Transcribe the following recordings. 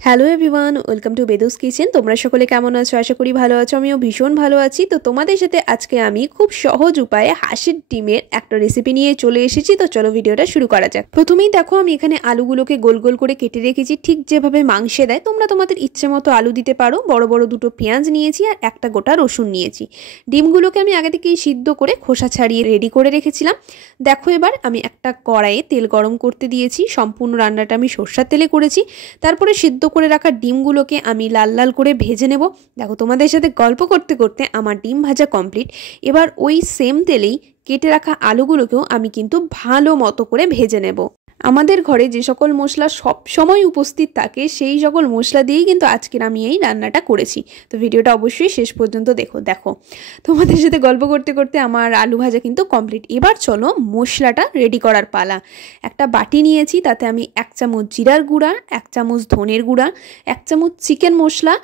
Hello everyone, welcome to বেদুস kitchen. তোমরা সকলে কেমন আছো? আশা করি ভালো আছো। আমিও ভীষণ ভালো আছি। তো তোমাদের সাথে আজকে আমি খুব সহজ উপায়ে হাঁসের ডিমের একটা রেসিপি নিয়ে চলে এসেছি। তো চলো ভিডিওটা শুরু করা যাক। প্রথমেই দেখো আমি এখানে আলুগুলোকে গোল গোল করে কেটে রেখেছি, ঠিক যেভাবে মাংসে দেয়। তোমরা তোমাদের ইচ্ছে মতো আলু দিতে পারো। বড় বড় দুটো পেঁয়াজ নিয়েছি আর একটা গোটা রসুন নিয়েছি। ডিমগুলোকে আমি আগে থেকেই সিদ্ধ করে খোসা ছাড়িয়ে রেডি করে রেখেছিলাম। দেখো এবার আমি একটা কড়াইয়ে তেল গরম করতে দিয়েছি। সম্পূর্ণ রান্নাটা আমি সরষের তেলে করেছি। তারপরে সিদ্ধ করে রাখা ডিমগুলোকে আমি লাল লাল করে ভেজে নেব। দেখো তোমাদের সাথে গল্প করতে করতে আমার ডিম ভাজা কমপ্লিট। এবার ওই সেম তেলেই কেটে রাখা আলুগুলোকেও আমি কিন্তু ভালো মতো করে ভেজে নেব। আমাদের ঘরে যে সকল মশলা সব সময় উপস্থিত থাকে সেই সকল মশলা দিয়েই কিন্তু আজকের আমি এই রান্নাটা করেছি। তো ভিডিওটা অবশ্যই শেষ পর্যন্ত দেখো। তোমাদের সাথে গল্প করতে করতে আমার আলু ভাজা কিন্তু কমপ্লিট। এবার চলো মশলাটা রেডি করার পালা। একটা বাটি নিয়েছি, তাতে আমি 1 চামচ জিরার গুঁড়া, 1 চামচ ধনের গুঁড়া, 1 চামচ চিকেন মশলা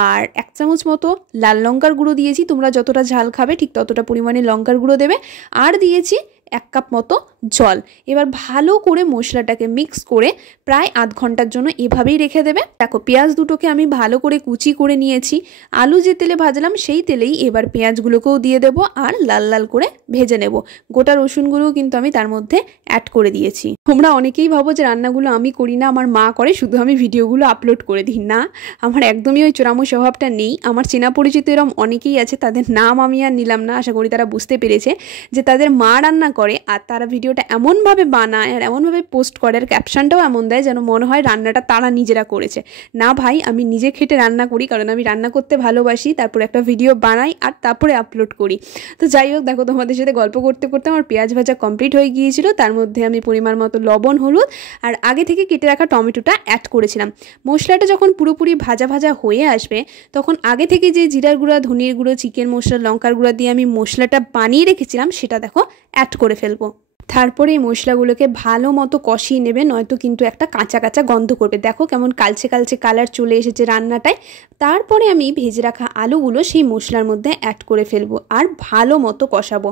আর 1 চামচ মতো লাল লঙ্কার গুঁড়ো দিয়েছি। তোমরা যতটা ঝাল খাবে ঠিক ততটা পরিমাণে লঙ্কার গুঁড়ো দেবে। আর দিয়েছি 1 কাপ মতো জল। এবার ভালো করে মশলাটাকে মিক্স করে প্রায় আধ ঘন্টার জন্য এভাবেই রেখে দেবে। দেখো পেঁয়াজ দুটোকে আমি ভালো করে কুচি করে নিয়েছি। আলু যে তেলে ভাজলাম সেই তেলেই এবার পেঁয়াজগুলোকেও দিয়ে দেবো আর লাল লাল করে ভেজে নেব। গোটা রসুনগুলোও কিন্তু আমি তার মধ্যে অ্যাড করে দিয়েছি। তোমরা অনেকেই ভাবো যে রান্নাগুলো আমি করি না, আমার মা করে, শুধু আমি ভিডিওগুলো আপলোড করে দিই। না, আমার একদমই ওই চোরামো স্বভাবটা নেই। আমার চেনা পরিচিত এরম অনেকেই আছে, তাদের নাম আমি আর নিলাম না। আশা করি তারা বুঝতে পেরেছে যে তাদের মা রান্না করে আর তারা ভিডিওটা এমনভাবে বানায় আর এমনভাবে পোস্ট করে আর ক্যাপশনটাও এমন দেয় যেন মনে হয় রান্নাটা তারা নিজেরা করেছে। না ভাই, আমি নিজে খেটে রান্না করি, কারণ আমি রান্না করতে ভালোবাসি। তারপর একটা ভিডিও বানাই আর তারপরে আপলোড করি। তো যাই হোক, দেখো তোমাদের সাথে গল্প করতে করতে আমার পেঁয়াজ ভাজা কমপ্লিট হয়ে গিয়েছিল। তার মধ্যে আমি পরিমাণ মতো লবণ, হলুদ আর আগে থেকে কেটে রাখা টমেটোটা অ্যাড করেছিলাম। মশলাটা যখন পুরোপুরি ভাজা ভাজা হয়ে আসবে তখন আগে থেকে যে জিরার গুঁড়া, ধনের গুঁড়ো, চিকেন মশলা, লঙ্কার গুঁড়া দিয়ে আমি মশলাটা বানিয়ে রেখেছিলাম সেটা দেখো অ্যাড করে ফেলবো। তারপরে এই মশলাগুলোকে ভালো মতো কষিয়ে নেবে, নয়তো কিন্তু একটা কাঁচা কাঁচা গন্ধ করবে। দেখো কেমন কালচে কালচে কালার চলে এসেছে রান্নাটায়। তারপরে আমি ভেজে রাখা আলুগুলো সেই মশলার মধ্যে অ্যাড করে ফেলবো আর ভালো মতো কষাবো।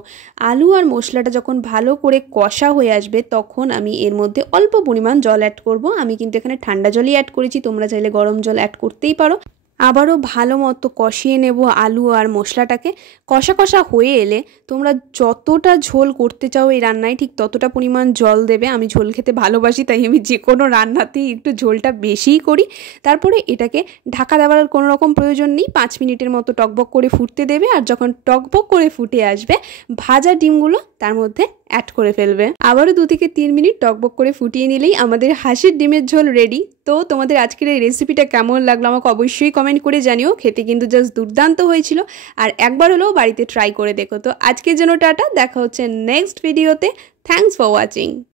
আলু আর মশলাটা যখন ভালো করে কষা হয়ে আসবে তখন আমি এর মধ্যে অল্প পরিমাণ জল অ্যাড করব। আমি কিন্তু এখানে ঠান্ডা জলই অ্যাড করেছি, তোমরা চাইলে গরম জল অ্যাড করতেই পারো। আবারও ভালো মতো কষিয়ে নেব আলু আর মশলাটাকে। কষা কষা হয়ে এলে তোমরা যতটা ঝোল করতে চাও এই রান্নায় ঠিক ততটা পরিমাণ জল দেবে। আমি ঝোল খেতে ভালোবাসি, তাই আমি যে কোনো রান্নাতেই একটু ঝোলটা বেশিই করি। তারপরে এটাকে ঢাকা দেওয়ার কোনো রকম প্রয়োজন নেই, 5 মিনিটের মতো টকবক করে ফুটতে দেবে। আর যখন টকবক করে ফুটে আসবে ভাজা ডিমগুলো তার মধ্যে অ্যাড করে ফেলবে। আবারও 2 থেকে 3 মিনিট টকবক করে ফুটিয়ে নিলেই আমাদের হাঁসের ডিমের ঝোল রেডি। তো তোমাদের আজকের এই রেসিপিটা কেমন লাগলো আমাকে অবশ্যই কমেন্ট করে জানিও। খেতে কিন্তু জাস্ট দুর্দান্ত হয়েছিল, আর একবার হলেও বাড়িতে ট্রাই করে দেখো। তো আজকের জন্য টাটা, দেখা হচ্ছে নেক্সট ভিডিওতে। Thanks for watching.